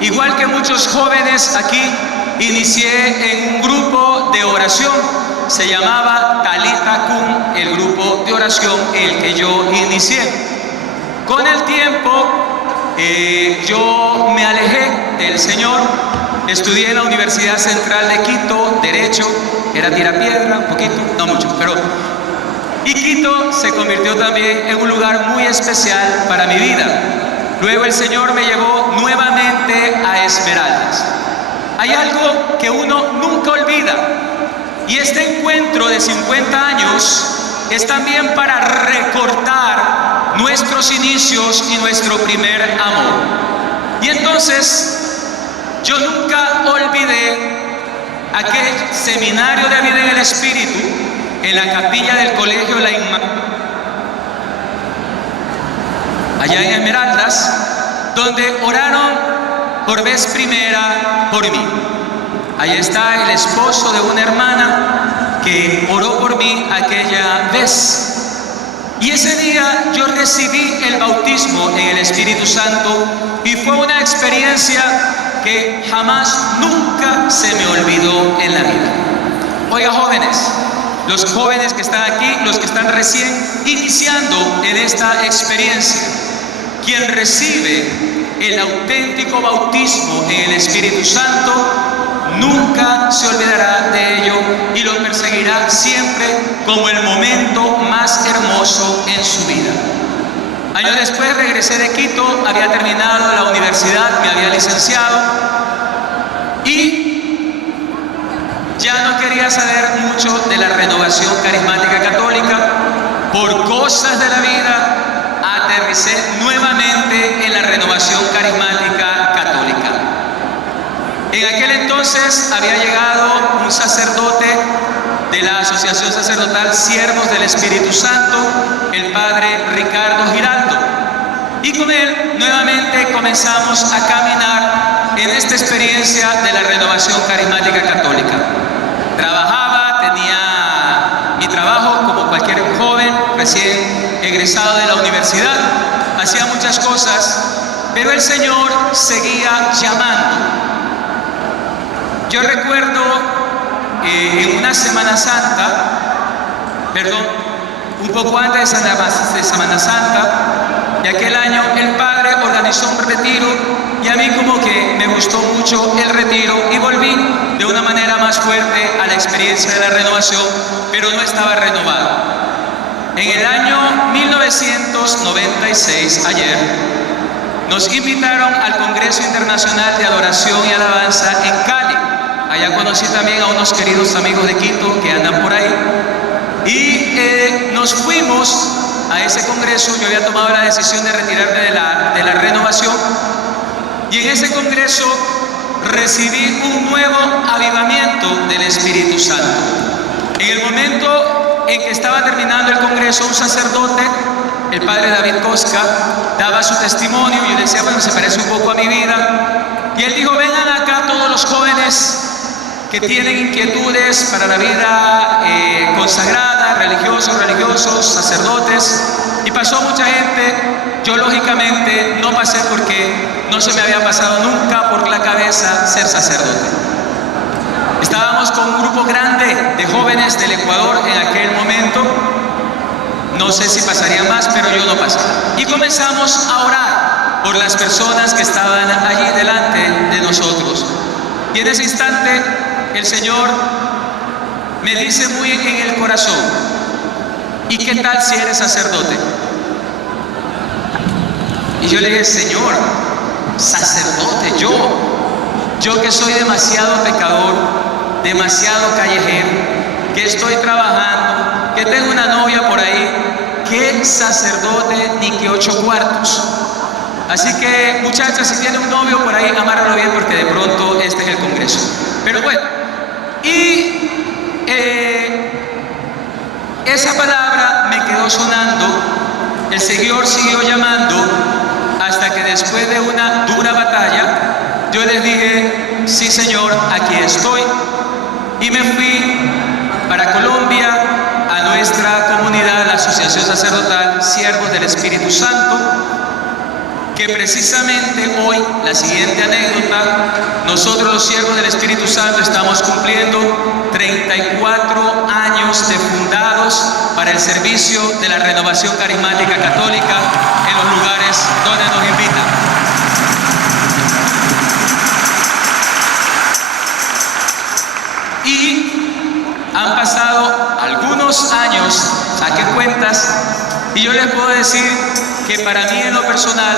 igual que muchos jóvenes aquí, inicié en un grupo de oración. Se llamaba Talita Cum, el grupo de oración en el que yo inicié. Con el tiempo, yo me alejé del Señor. Estudié en la Universidad Central de Quito, Derecho, era tirapiedra, un poquito, no mucho, y Quito se convirtió también en un lugar muy especial para mi vida. Luego el Señor me llevó nuevamente a Esmeraldas. Hay algo que uno nunca olvida, y este encuentro de 50 años es también para recordar nuestros inicios y nuestro primer amor. Y entonces, yo nunca olvidé aquel seminario de vida en el Espíritu en la capilla del Colegio La Inmaculada, allá en Esmeraldas, donde oraron por vez primera por mí. Ahí está el esposo de una hermana que oró por mí aquella vez. Y ese día yo recibí el bautismo en el Espíritu Santo y fue una experiencia que jamás, nunca se me olvidó en la vida. Oiga, jóvenes, los jóvenes que están aquí, los que están recién iniciando en esta experiencia, quien recibe el auténtico bautismo en el Espíritu Santo, nunca se olvidará de ello y lo perseguirá siempre como el momento más hermoso en su vida. Años después regresé de Quito, había terminado la universidad, me había licenciado y ya no quería saber mucho de la renovación carismática católica. Por cosas de la vida, aterricé nuevamente en la renovación carismática católica. En aquel entonces había llegado un sacerdote de la Asociación Sacerdotal Siervos del Espíritu Santo, el padre Ricardo Giraldo, y con él nuevamente comenzamos a caminar en esta experiencia de la renovación carismática católica. Trabajaba, tenía mi trabajo como cualquier joven recién egresado de la universidad, hacía muchas cosas, pero el Señor seguía llamando. Yo recuerdo en una Semana Santa, un poco antes de Semana Santa, de aquel año, el padre organizó un retiro y a mí como que me gustó mucho el retiro y volví de una manera más fuerte a la experiencia de la renovación, pero no estaba renovado. En el año 1996, ayer, nos invitaron al Congreso Internacional de Adoración y Alabanza en Cali. Allá conocí también a unos queridos amigos de Quito que andan por ahí. Y nos fuimos a ese congreso. Yo había tomado la decisión de retirarme de la renovación. Y en ese congreso recibí un nuevo avivamiento del Espíritu Santo. En el momento en que estaba terminando el congreso, un sacerdote, el padre David Cosca, daba su testimonio. Y yo decía, bueno, se parece un poco a mi vida. Y él dijo, vengan acá todos los jóvenes que tienen inquietudes para la vida consagrada, religiosos, sacerdotes, y pasó mucha gente. Yo lógicamente no pasé porque no se me había pasado nunca por la cabeza ser sacerdote. Estábamos con un grupo grande de jóvenes del Ecuador en aquel momento, no sé si pasaría más, pero yo no pasé. Y comenzamos a orar por las personas que estaban allí delante de nosotros. Y en ese instante el Señor me dice muy en el corazón, ¿y qué tal si eres sacerdote? Y yo le dije, Señor, sacerdote, yo que soy demasiado pecador, demasiado callejero, que estoy trabajando, que tengo una novia por ahí, ¿qué sacerdote ni que 8 cuartos? Así que, muchachas, si tiene un novio por ahí, amárralo bien porque de pronto este es el congreso. Pero bueno, y esa palabra me quedó sonando. El Señor siguió llamando hasta que después de una dura batalla, yo les dije, sí Señor, aquí estoy. Y me fui para Colombia, a nuestra comunidad, la Asociación Sacerdotal Siervos del Espíritu Santo, que precisamente hoy, la siguiente anécdota, nosotros los siervos del Espíritu Santo estamos cumpliendo 34 años de fundados para el servicio de la Renovación Carismática Católica en los lugares donde nos invitan. Y han pasado algunos años, saqué cuentas, y yo les puedo decir que para mí en lo personal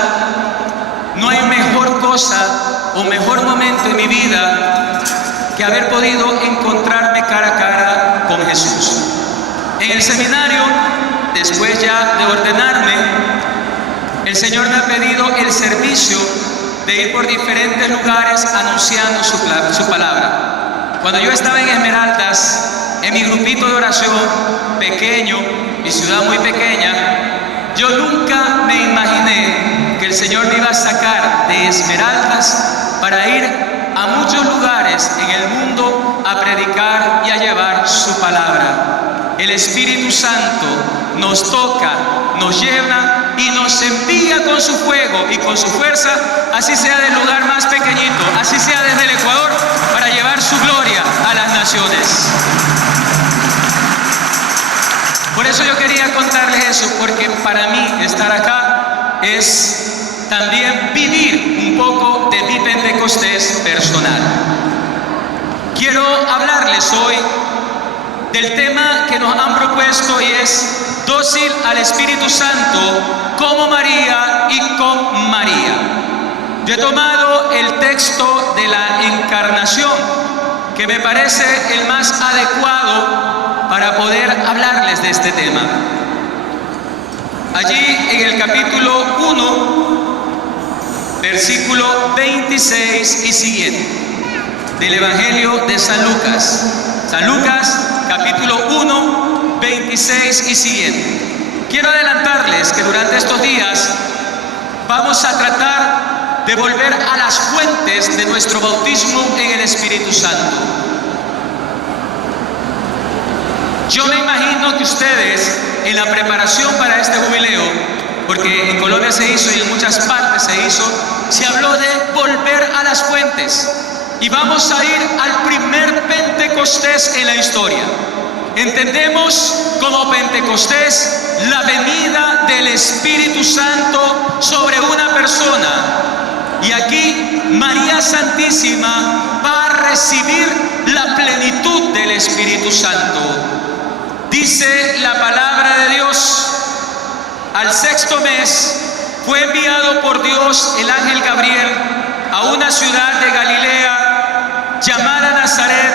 no hay mejor cosa o mejor momento en mi vida que haber podido encontrarme cara a cara con Jesús. En el seminario, después ya de ordenarme, el Señor me ha pedido el servicio de ir por diferentes lugares anunciando su palabra. Cuando yo estaba en Esmeraldas, en mi grupito de oración pequeño, mi ciudad muy pequeña, yo nunca me imaginé que el Señor me iba a sacar de Esmeraldas para ir a muchos lugares en el mundo a predicar y a llevar su palabra. El Espíritu Santo nos toca, nos llena y nos envía con su fuego y con su fuerza, así sea del lugar más pequeñito, así sea desde el Ecuador, para llevar su gloria a las naciones. Por eso yo quería contarles eso, porque para mí estar acá es también vivir un poco de mi Pentecostés personal. Quiero hablarles hoy del tema que nos han propuesto y es dócil al Espíritu Santo como María y con María. Yo he tomado el texto de la Encarnación, que me parece el más adecuado para poder hablarles de este tema. Allí en el capítulo 1, versículo 26 y siguiente, del Evangelio de San Lucas. San Lucas, capítulo 1, 26 y siguiente. Quiero adelantarles que durante estos días vamos a tratar de volver a las fuentes de nuestro bautismo en el Espíritu Santo. Yo me imagino que ustedes, en la preparación para este jubileo, porque en Colombia se hizo y en muchas partes se hizo, se habló de volver a las fuentes. Y vamos a ir al primer Pentecostés en la historia. Entendemos como Pentecostés la venida del Espíritu Santo sobre una persona. Y aquí María Santísima va a recibir la plenitud del Espíritu Santo. Dice la palabra de Dios: al sexto mes fue enviado por Dios el ángel Gabriel a una ciudad de Galilea llamada Nazaret,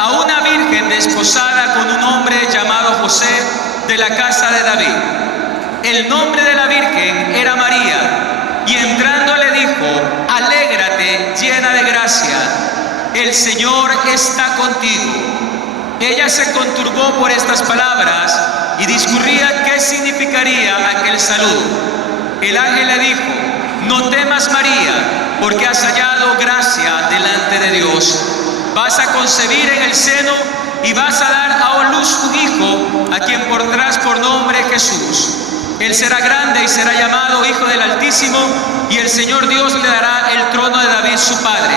a una virgen desposada con un hombre llamado José, de la casa de David. El nombre de la virgen era María, y entrando le dijo: alégrate, llena de gracia, el Señor está contigo. Ella se conturbó por estas palabras y discurría qué significaría aquel saludo. El ángel le dijo: no temas, María, porque has hallado gracia delante de Dios. Vas a concebir en el seno y vas a dar a luz un hijo, a quien pondrás por nombre Jesús. Él será grande y será llamado Hijo del Altísimo, y el Señor Dios le dará el trono de David su padre.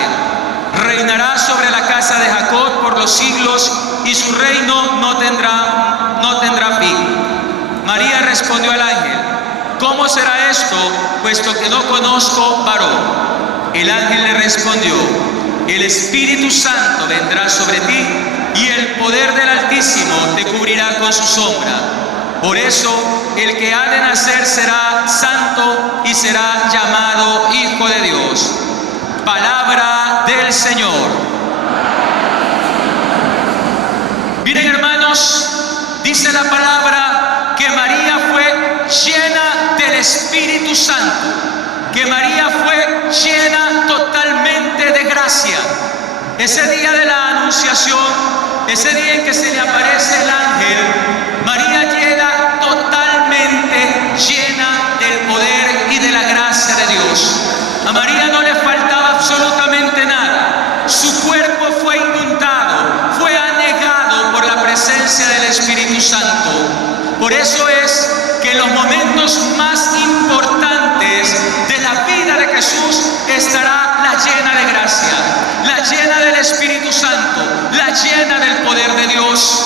Reinará sobre la casa de Jacob por los siglos, y su reino no tendrá fin. María respondió al ángel: ¿cómo será esto, puesto que no conozco varón? El ángel le respondió: el Espíritu Santo vendrá sobre ti, y el poder del Altísimo te cubrirá con su sombra. Por eso, el que ha de nacer será santo y será llamado Hijo de Dios. Palabra del Señor. Miren, hermanos, dice la palabra que María fue llena del Espíritu Santo, que María fue llena totalmente de gracia. Ese día de la Anunciación, ese día en que se le aparece el ángel, María llega totalmente llena del poder y de la gracia de Dios. A María no le faltaba absolutamente nada. Su cuerpo fue inundado, fue anegado por la presencia del Espíritu Santo. Por eso es que en los momentos más importantes de la vida llena del Espíritu Santo, la llena del poder de Dios.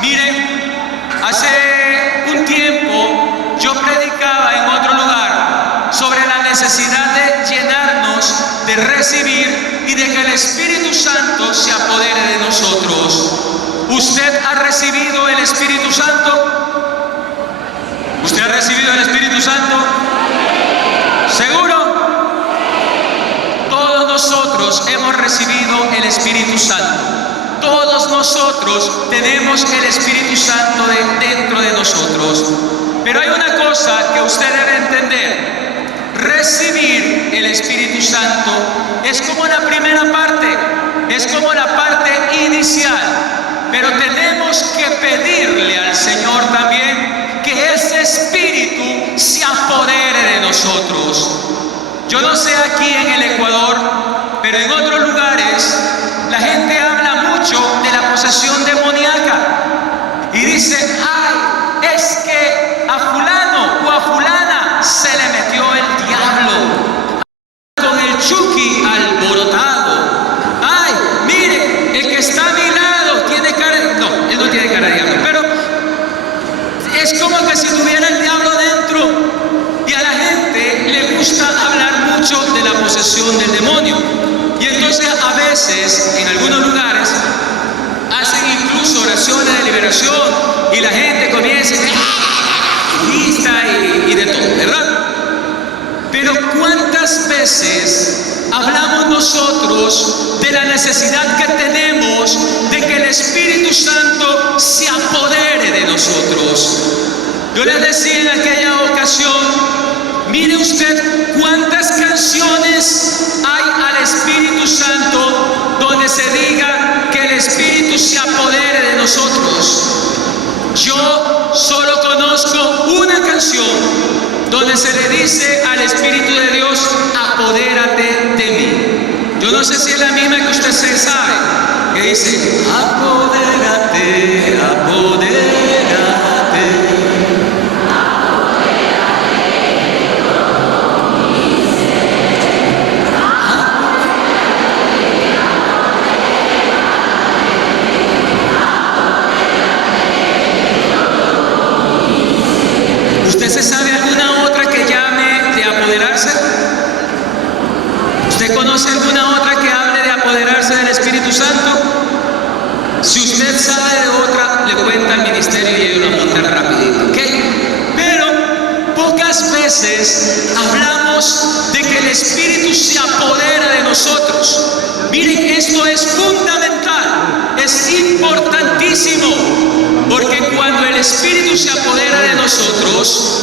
Miren, hace un tiempo yo predicaba en otro lugar sobre la necesidad de llenarnos, de recibir y de que el Espíritu Santo se apodere de nosotros. ¿Usted ha recibido el Espíritu Santo? ¿Usted ha recibido el Espíritu Santo? ¿Seguro? Todos nosotros hemos recibido el Espíritu Santo. Todos nosotros tenemos el Espíritu Santo dentro de nosotros. Pero hay una cosa que usted debe entender. Recibir el Espíritu Santo es como la primera parte, es como la parte inicial. Pero tenemos que pedirle al Señor también que ese Espíritu se apodere de nosotros. Yo no sé aquí en el Ecuador, pero en otros lugares la gente habla mucho de la posesión demoníaca y dice, ay, es que a fulano o a fulana se le metió el diablo con el chuki alborotado. Ay, mire, el que está a mi lado tiene cara de... No, él no tiene cara de diablo, pero es como que si tuviera el diablo dentro. Y a la gente le gusta hablar mucho de la posesión del demonio. Y entonces a veces, en algunos lugares, hacen incluso oraciones de liberación y la gente comienza y de todo, ¿verdad? Pero ¿cuántas veces hablamos nosotros de la necesidad que tenemos de que el Espíritu Santo se apodere de nosotros? Yo les decía en aquella ocasión, mire usted cuántas canciones hay al Espíritu Santo donde se diga que el Espíritu se apodere de nosotros. Yo solo conozco una canción donde se le dice al Espíritu de Dios, apodérate de mí. Yo no sé si es la misma que usted se sabe, que dice, apodérate, apodérate. ¿Usted se sabe alguna otra que llame de apoderarse? ¿Usted conoce alguna otra que hable de apoderarse del Espíritu Santo? Si usted sabe de otra, le cuenta al ministerio y ellos lo montan rapidito, ¿ok? Pero pocas veces hablamos de que el Espíritu se apodera de nosotros. Miren, esto es fundamental, es importantísimo, porque cuando el Espíritu se apodera de nosotros,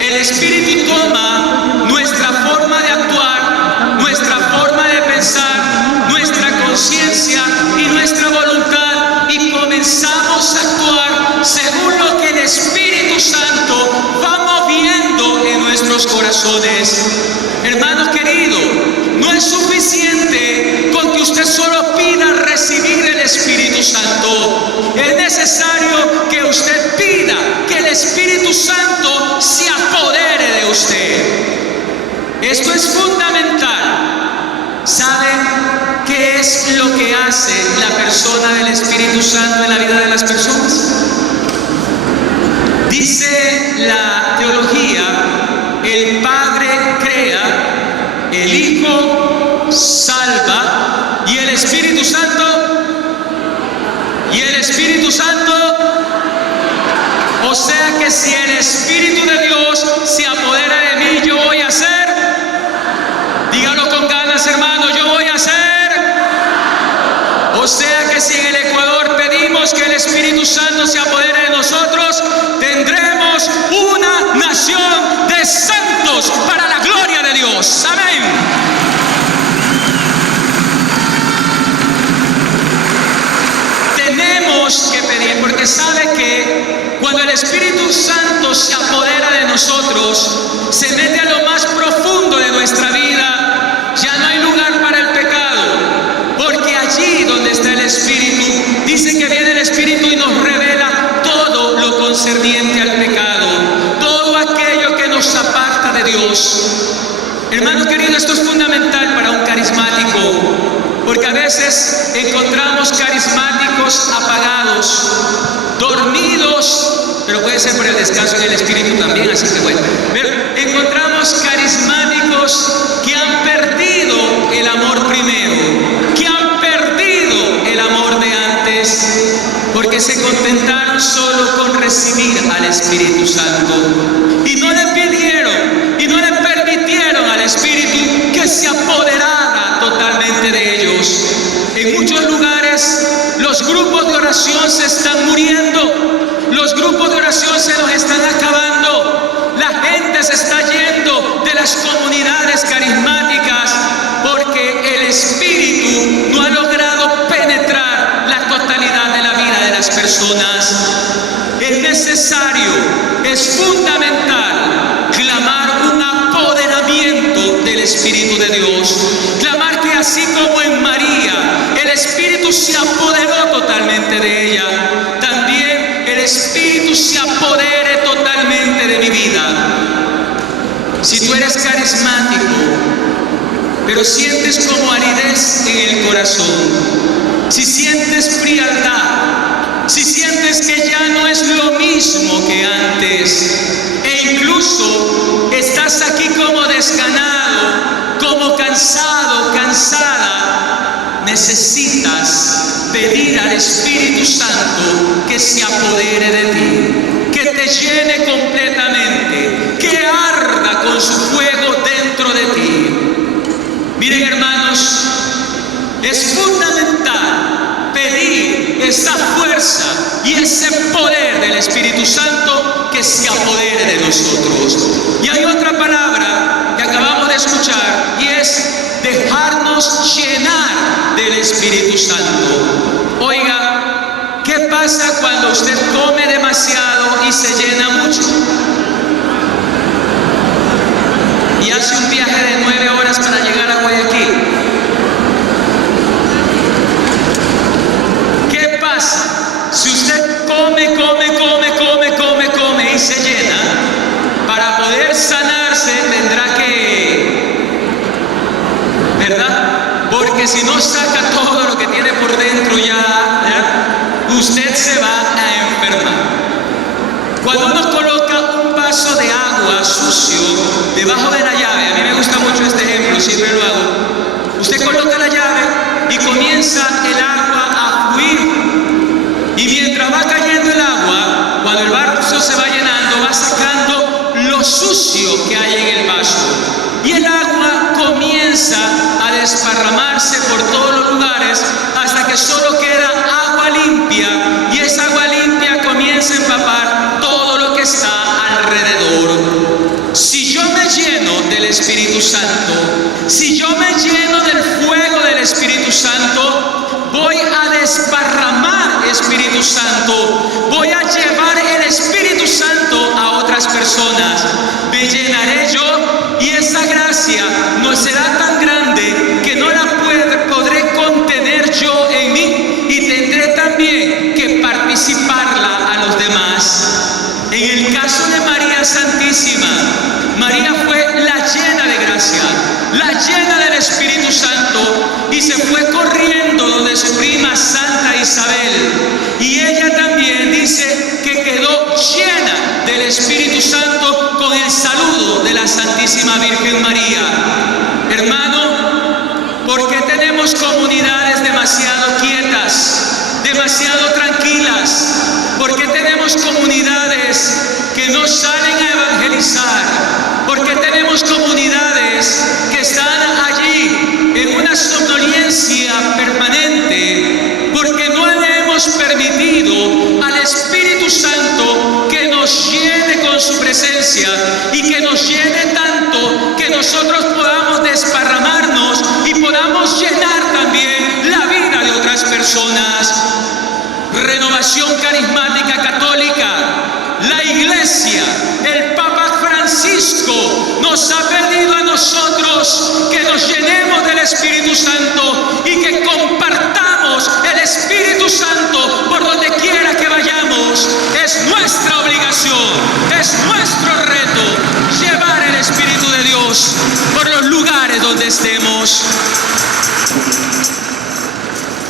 el Espíritu toma nuestra forma de actuar, nuestra forma de pensar, nuestra conciencia y nuestra voluntad, y comenzamos a actuar según lo que el Espíritu Santo va moviendo en nuestros corazones. Hermano querido, no es suficiente con que usted solo pida recibir el Espíritu Santo. Es necesario que usted pida que el Espíritu Santo se apodere de usted. Esto es fundamental. ¿Saben qué es lo que hace la persona del Espíritu Santo en la vida de las personas? Dice la teología, el Padre crea, el Hijo salva y el Espíritu Santo, o sea que si el Espíritu de Dios se apodera de mí, yo voy a hacer, dígalo con ganas, hermano, yo voy a hacer. O sea que si en el Ecuador pedimos que el Espíritu Santo se apodere de nosotros, tendremos una nación de santos para la gloria de Dios. Amén. Tenemos que pedir, porque sabe que cuando el Espíritu Santo se apodera de nosotros, se mete a lo más profundo de nuestra vida, ya no hay lugar para el pecado, porque allí donde está el Espíritu, dice que viene el Espíritu y nos revela todo lo concerniente al pecado, todo aquello que nos aparta de Dios. Hermano querido, esto es fundamental para un carismático, porque a veces veces encontramos carismáticos apagados, dormidos, pero puede ser por el descanso en el espíritu también, así que bueno. Pero encontramos carismáticos que han perdido el amor primero, que han perdido el amor de antes, porque se contentaron solo con recibir al Espíritu Santo y no le pidieron y no le permitieron al Espíritu que se apoderara totalmente de ellos. En muchos lugares los grupos de oración se están muriendo, los grupos de oración se los están acabando, la gente se está yendo de las comunidades carismáticas porque el Espíritu no ha logrado penetrar la totalidad de la vida de las personas. Es necesario, es fundamental clamar un apoderamiento del Espíritu de Dios, clamar que así como en María el Espíritu se apoderó totalmente de ella, también el Espíritu se apodere totalmente de mi vida. Si tú eres carismático, pero sientes como aridez en el corazón, si sientes frialdad, si sientes que ya no es lo mismo que antes, e incluso estás aquí como desganado, como cansado, cansada, necesitas pedir al Espíritu Santo que se apodere de ti, que te llene completamente, que arda con su fuego dentro de ti. Miren, hermanos, es fundamental pedir esa fuerza y ese poder del Espíritu Santo que se apodere de nosotros. Y hay otra palabra que acabamos de escuchar y es dejarnos llenar del Espíritu Santo. Oiga, ¿qué pasa cuando usted come demasiado y se llena mucho? Y hace un viaje de 9 horas para llegar a Guayaquil. ¿Qué pasa? Si usted come y se llena, para poder sanarse tendrá que, ¿verdad? Porque si no saca todo lo que tiene por dentro ya, usted se va a enfermar. Cuando uno coloca un vaso de agua sucio debajo de la llave, a mí me gusta mucho este ejemplo, siempre lo hago. Usted coloca la llave y comienza el agua a fluir. Y mientras va cayendo el agua, cuando el vaso se va llenando, va sacando lo sucio que hay en el vaso. Y el agua comienza a desparramarse por todos los lugares hasta que solo queda agua limpia. Y esa agua limpia comienza a empapar todo lo que está alrededor. Si yo me lleno del Espíritu Santo, si yo me lleno del fuego del Espíritu Santo, voy a desparramar Espíritu Santo, voy a llevar el Espíritu Santo a otras personas, me llenaré yo y esa gracia no será tan grande que no la podré contener yo en mí y tendré también que participarla a los demás. En el caso de María Santísima, María fue la llena de gracia, la llena del Espíritu Santo y se fue corriendo donde su prima Santa Isabel y ella también dice que quedó llena del Espíritu Santo con el saludo de la Santísima Virgen María. Hermano, ¿por qué tenemos comunidades demasiado quietas, demasiado tranquilas? ¿Por qué tenemos comunidades que no salen a evangelizar? ¿Por qué tenemos comunidades que están allí en una somnolencia permanente? Porque no le hemos permitido al Espíritu Santo que nos llene con su presencia y que nos llene tanto que nosotros podamos desparramarnos y podamos llenar también la vida de otras personas. Renovación Carismática Católica, la Iglesia, el Papa Francisco nos ha pedido a nosotros que nos llenemos del Espíritu Santo y que compartamos el Espíritu Santo por donde quiera que vayamos. Es nuestra obligación, es nuestro reto llevar el Espíritu de Dios por los lugares donde estemos.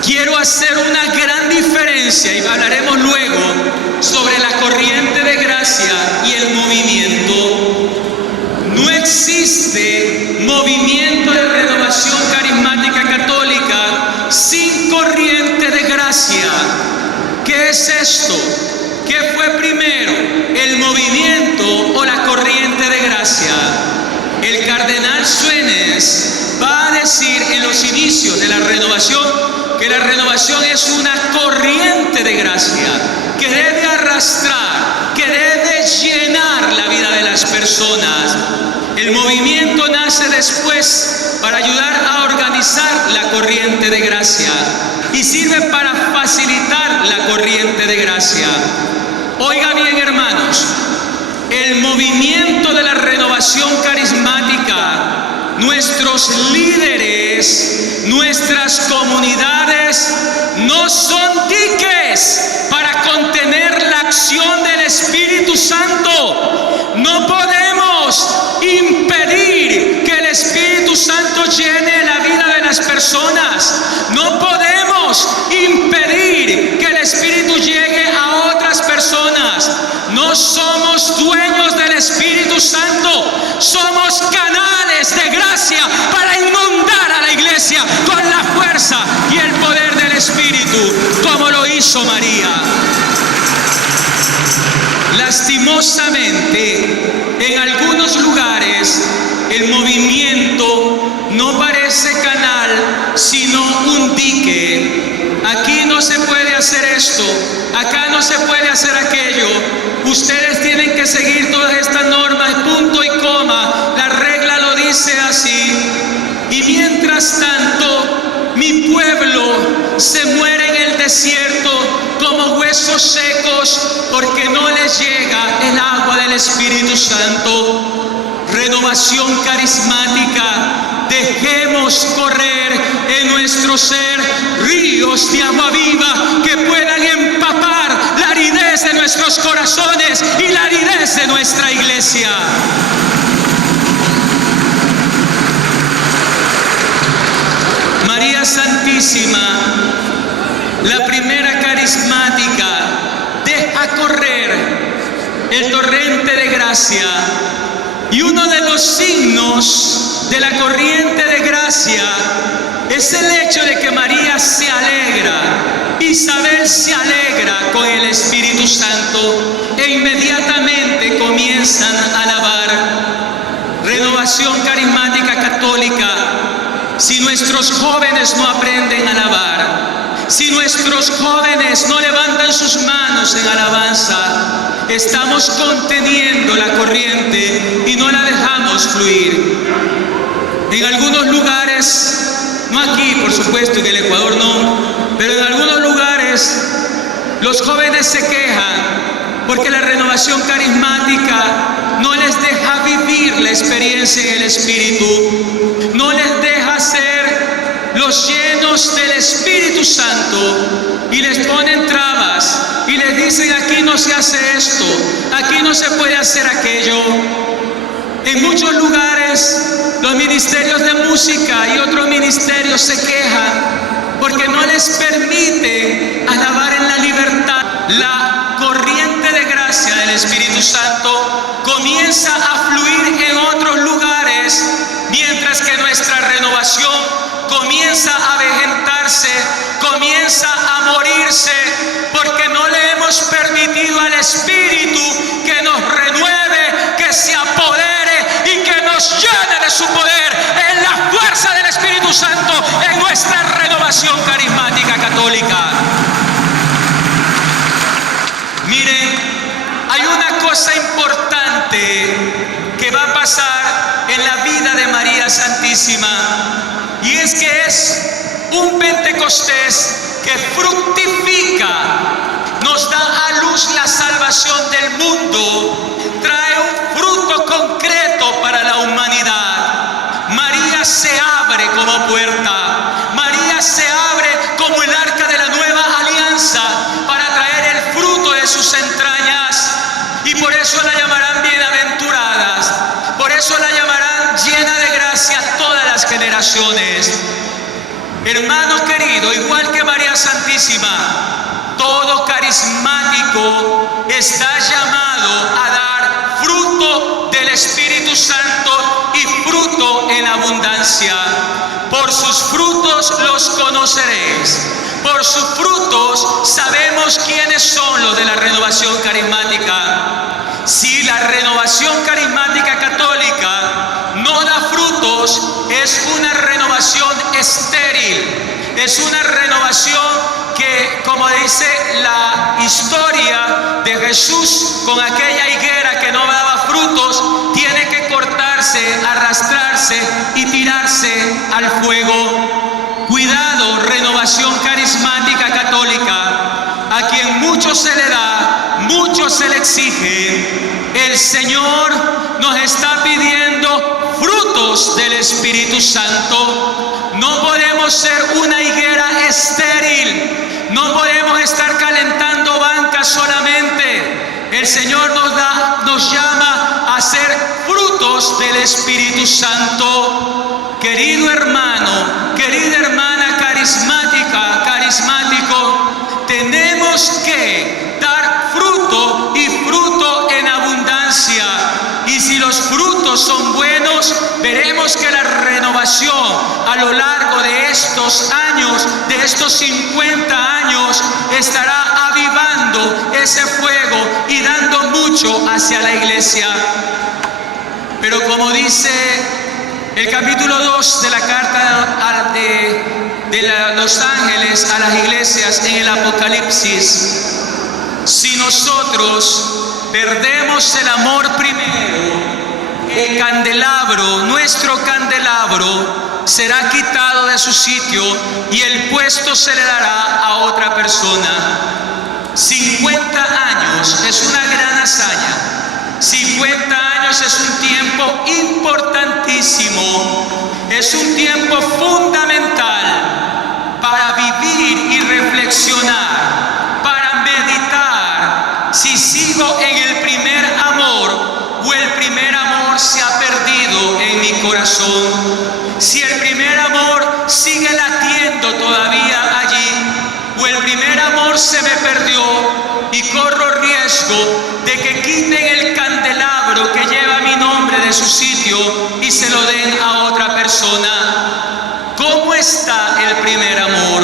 quiero hacer una gran diferencia, y hablaremos luego sobre la corriente de gracia y el movimiento. No existe movimiento de renovación carismática católica sin corriente de gracia. ¿Qué es esto? ¿Qué fue primero, el movimiento o la corriente de gracia? El cardenal Suenes va a decir en los inicios de la renovación que la renovación es una corriente de gracia que debe arrastrar, que debe llenar la vida de las personas. El movimiento nace después para ayudar a organizar la corriente de gracia y sirve para facilitar la corriente de gracia. Oiga bien, hermanos, el movimiento de la renovación carismática, nuestros líderes, nuestras comunidades, no son diques para contener la acción del Espíritu Santo. No podemos impedir que el Espíritu Santo llene la vida de las personas. No podemos impedir que el Espíritu llegue a otras personas. No somos dueños del Espíritu Santo, somos canales de gracia para inundar a la iglesia con la fuerza y el poder del Espíritu, como lo hizo María. Lastimosamente, en algunos lugares el movimiento no parece canal, sino un dique. Aquí no se puede hacer esto, acá no se puede hacer aquello. Ustedes tienen que seguir todas estas normas, punto y coma. La regla lo dice así. Y mientras tanto, mi pueblo se muere en el desierto como huesos secos porque no les llega el agua del Espíritu Santo. Renovación carismática, dejemos correr en nuestro ser ríos de agua viva que puedan empapar la aridez de nuestros corazones y la aridez de nuestra iglesia. María Santísima, la primera carismática, deja correr el torrente de gracia. Y uno de los signos de la corriente de gracia es el hecho de que María se alegra, Isabel se alegra con el Espíritu Santo e inmediatamente comienzan a alabar. Renovación carismática católica. Si nuestros jóvenes no aprenden a alabar, si nuestros jóvenes no levantan sus manos en alabanza, estamos conteniendo la corriente y no la dejamos fluir. En algunos lugares, no aquí por supuesto, en el Ecuador no, pero en algunos lugares los jóvenes se quejan porque la renovación carismática no les deja vivir la experiencia en el Espíritu, no les deja ser los llenos del Espíritu Santo y les ponen trabas y les dicen: aquí no se hace esto, aquí no se puede hacer aquello. En muchos lugares los ministerios de música y otros ministerios se quejan porque no les permite alabar en la libertad. La corriente de gracia del Espíritu Santo comienza a fluir en otros lugares, mientras que nuestra renovación comienza a vegetarse, comienza a morirse, porque no le hemos permitido al Espíritu que nos renueve, que se apodere y que nos llene de su poder en la fuerza del Espíritu Santo en nuestra renovación carismática católica. Miren, hay una cosa importante que va a pasar en la vida de María Santísima, y es que es un Pentecostés que fructifica, nos da a luz la salvación del mundo, trae un fruto concreto para la humanidad. María se abre como puerta, María se abre como el arca de la nueva alianza para traer el fruto de sus entrañas, y por eso la llamarán bienaventuradas, por eso la llamarán llena de gracia todas las generaciones. Hermano querido, igual que María Santísima, todo carismático está llamado a dar fruto del Espíritu Santo y fruto en abundancia. Por sus frutos los conoceréis. Por sus frutos sabemos quiénes son los de la renovación carismática. Si la renovación carismática católica no da frutos, es una renovación estéril. Es una renovación que, como dice la historia de Jesús con aquella higuera que no daba frutos, tiene que cortarse, arrastrarse y tirarse al fuego. Cuidado, renovación carismática católica, a quien mucho se le da, mucho se le exige. El Señor nos está pidiendo frutos del Espíritu Santo. No podemos ser una higuera estéril, no podemos estar calentando bancas solamente. El Señor nos llama a ser frutos del Espíritu Santo. Querido hermano, querida hermana carismático, tenemos que dar fruto y fruto en abundancia. Y si los frutos son buenos, veremos que la renovación a lo largo de estos años, de estos 50 años, estará avivando ese fuego y dando mucho hacia la iglesia. Pero como dice el capítulo 2 de la carta de los ángeles a las iglesias en el Apocalipsis, si nosotros perdemos el amor primero, el candelabro, nuestro candelabro, será quitado de su sitio y el puesto se le dará a otra persona. 50 años es una gran hazaña. 50 años es un tiempo importantísimo, es un tiempo fundamental para vivir y reflexionar, para meditar si sigo en el primer amor o el primer amor se ha perdido en mi corazón, si el primer amor sigue latiendo todavía allí o el primer amor se me perdió y corro riesgo de que quiten el candelabro que lleva mi nombre de su sitio y se lo den a otra persona. ¿Cómo está el primer amor?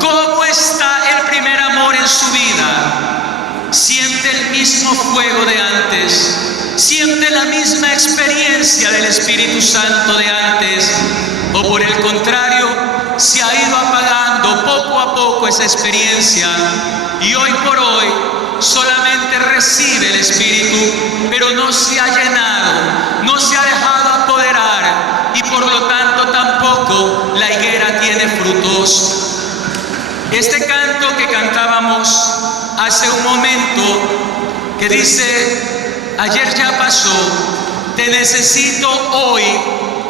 ¿Cómo está el primer amor en su vida? ¿Siente el mismo fuego de antes? ¿Siente la misma experiencia del Espíritu Santo de antes? ¿O por el contrario, se ha ido apagando poco a poco esa experiencia y hoy por hoy solamente recibe el Espíritu, pero no se ha llenado, no se ha dejado apoderar y por lo tanto tampoco la higuera tiene frutos? Este canto que cantábamos hace un momento, que dice: ayer ya pasó, te necesito hoy,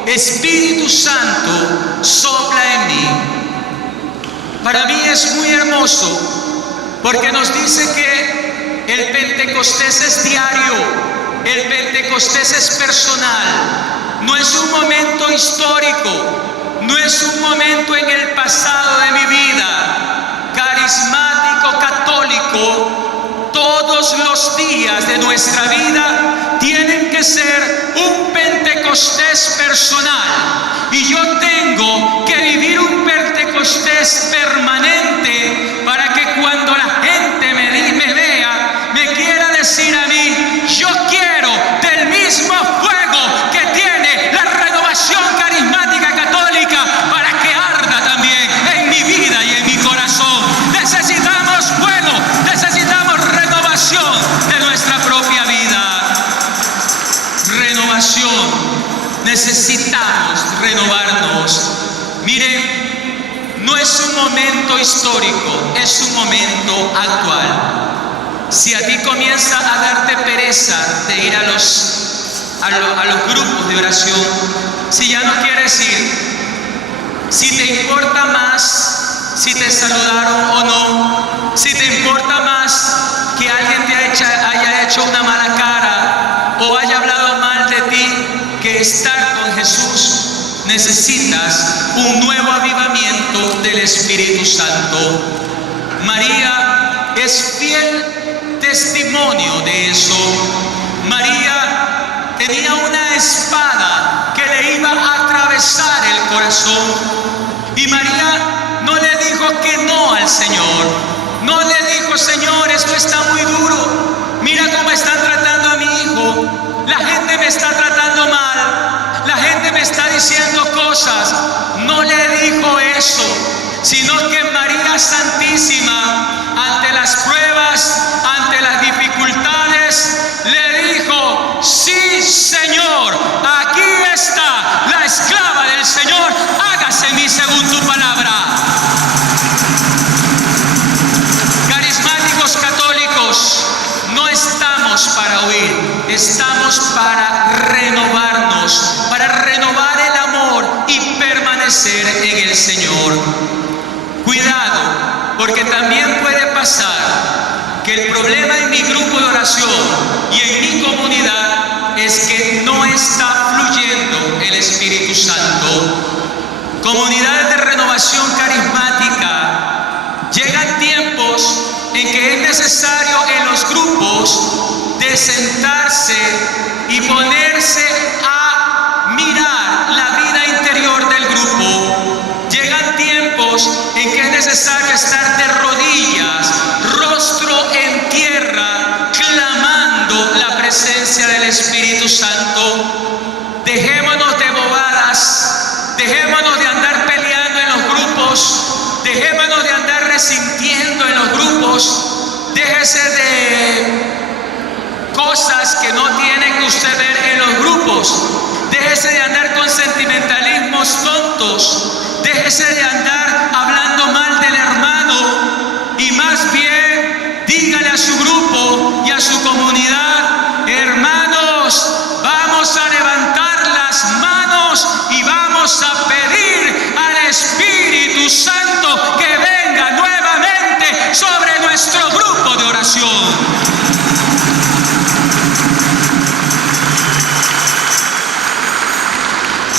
Espíritu Santo, sopla en mí. Para mí es muy hermoso, porque nos dice que el Pentecostés es diario, el Pentecostés es personal, no es un momento histórico, no es un momento en el pasado de mi vida. Carismático, católico, todos los días de nuestra vida tienen que ser un Pentecostés personal, y yo tengo que vivir un Pentecostés permanente para que cuando la gente me vea, me quiera decir a mí: yo quiero del mismo fuego que tiene la renovación carismática católica, para que arda también en mi vida y en mi corazón. Necesitamos fuego, necesitamos renovación de nuestra propia vida. Renovación, necesitamos renovarnos. Miren, no es un momento histórico, es un momento actual. Si a ti comienza a darte pereza de ir a los grupos de oración, si ya no quieres ir, si te importa más si te saludaron o no, si te importa más que alguien te haya hecho una mala cara o haya hablado mal de ti, que estar con Jesús, necesitas un nuevo avivamiento del Espíritu Santo. María es fiel testimonio de eso. María tenía una espada que le iba a atravesar el corazón. Y María no le dijo que no al Señor. No le dijo: Señor, esto está muy duro. Mira cómo están tratando a mi hijo. La gente me está tratando mal. La gente me está diciendo cosas. No le dijo eso, sino que María Santísima, ante las pruebas, ante las dificultades, le dijo: sí, Señor, aquí está la esclava del Señor, hágase en mí según tu palabra. Carismáticos católicos, no estamos para huir, estamos para renovarnos, para renovar el amor y permanecer en el Señor. Cuidado, porque también puede pasar que el problema en mi grupo de oración y en mi comunidad es que no está fluyendo el Espíritu Santo. Comunidades de renovación carismática, llegan tiempos en que es necesario en los grupos de sentarse y ponerse a mirar la vida interior del grupo. Llegan tiempos en que es necesario estar de rodillas, rostro en tierra, clamando la presencia del Espíritu Santo. Dejémonos de bobadas, dejémonos de andar peleando en los grupos, dejémonos de andar resintiendo en los grupos, déjese de cosas que no tiene que usted ver en los grupos, déjese de andar con sentimentalismos tontos, déjese de andar hablando mal del hermano y más bien dígale a su grupo y a su comunidad: hermanos, vamos a levantar las manos y vamos a pedir al Espíritu Santo que venga nuevamente sobre nuestro grupo de oración.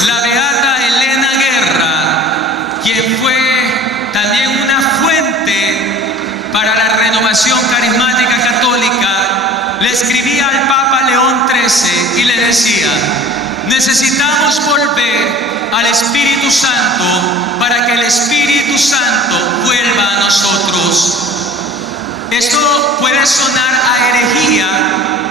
La beata Elena Guerra, quien fue también una fuente para la renovación carismática católica, le escribía al Papa León XIII y le decía: necesitamos volver al Espíritu Santo para que el Espíritu Santo vuelva a nosotros. Esto puede sonar a herejía,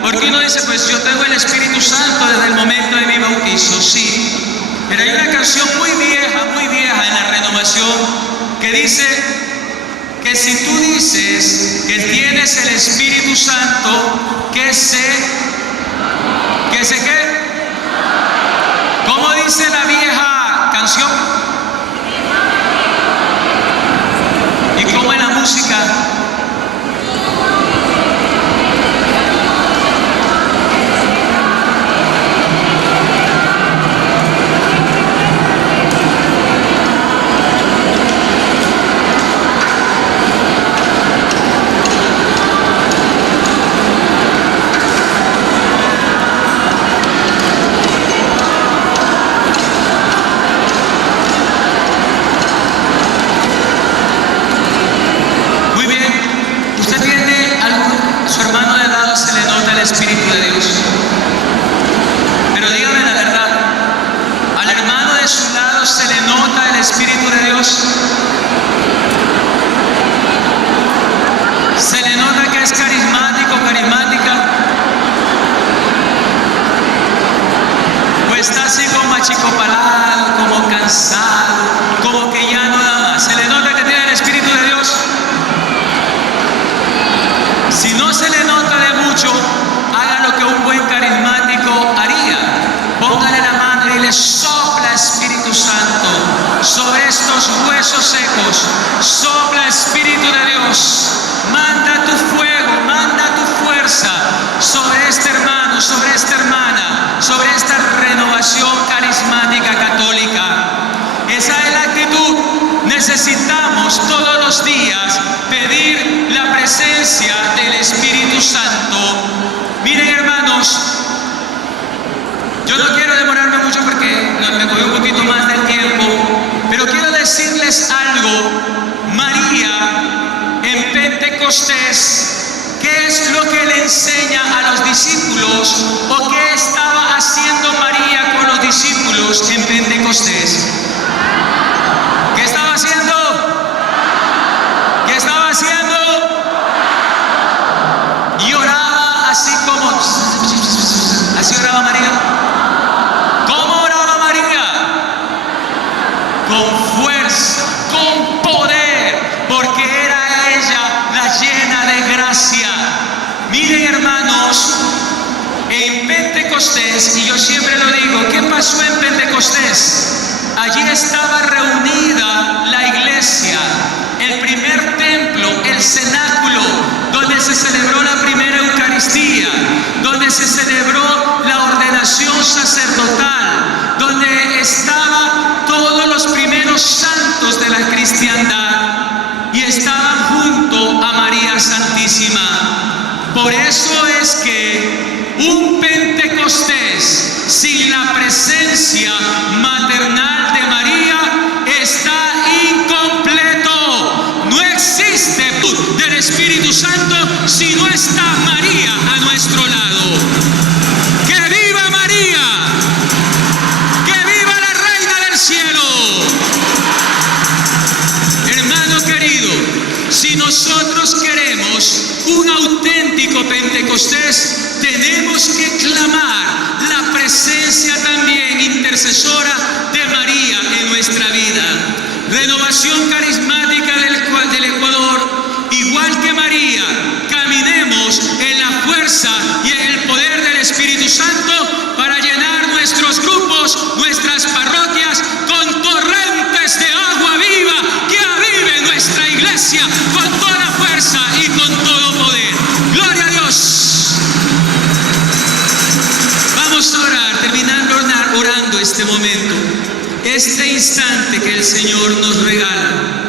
porque uno dice: pues yo tengo el Espíritu Santo desde el momento de mi bautizo. Sí, pero hay una canción muy vieja en la renovación que dice que si tú dices que tienes el Espíritu Santo, ¿qué? ¿Cómo dice la vieja canción? ¿Y cómo es la música? Espíritu de Dios. Pero dígame la verdad, ¿al hermano de su lado se le nota el Espíritu de Dios? ¿Se le nota que es carismático, carismática? ¿O está así como achicopalado, como cansado, como que ya no da más? ¿Se le nota que tiene el Espíritu de Dios? Si no se le nota de mucho, haga lo que un buen carismático haría: póngale la mano y le sopla Espíritu Santo sobre estos huesos secos. Sopla Espíritu de Dios, manda tu fuego, manda tu fuerza sobre este hermano, sobre esta hermana, sobre esta renovación carismática católica. Esa es la actitud. Necesitamos todos los días pedir la presencia del Espíritu Santo. Miren, hermanos, yo no quiero demorarme mucho porque me cogí un poquito más del Pentecostés, ¿qué es lo que le enseña a los discípulos o qué estaba haciendo María con los discípulos en Pentecostés? ¿Qué estaba haciendo? ¿Qué estaba haciendo? Y oraba así como... ¿Así oraba María? ¿Cómo oraba María? Con fuerza, con poder, porque era ella la llena de gracia. Miren, hermanos, en Pentecostés, y yo siempre lo digo, ¿qué pasó en Pentecostés? Allí estaba reunida la iglesia, el primer templo, el cenáculo, donde se celebró la primera Eucaristía, donde se celebró la ordenación sacerdotal, donde estaban todos los primeros santos de la cristiandad y estaban junto a María Santísima. Por eso es que un Pentecostés sin la presencia maternal de María está incompleto. No existe del Espíritu Santo si no está María a nuestro lado. ¡Que viva María! ¡Que viva la Reina del Cielo! Hermano querido, si nosotros queremos un auténtico Pentecostés, tenemos que clamar la presencia también intercesora de María en nuestra vida. Renovación Carismática del Ecuador, igual que María, caminemos en la fuerza y en el poder del Espíritu Santo para llenar nuestros grupos, nuestras parroquias con torrentes de agua viva que avive nuestra iglesia con toda fuerza y con todo poder. ¡Gloria a Dios! Vamos a orar, terminando orando este momento, este instante que el Señor nos regala.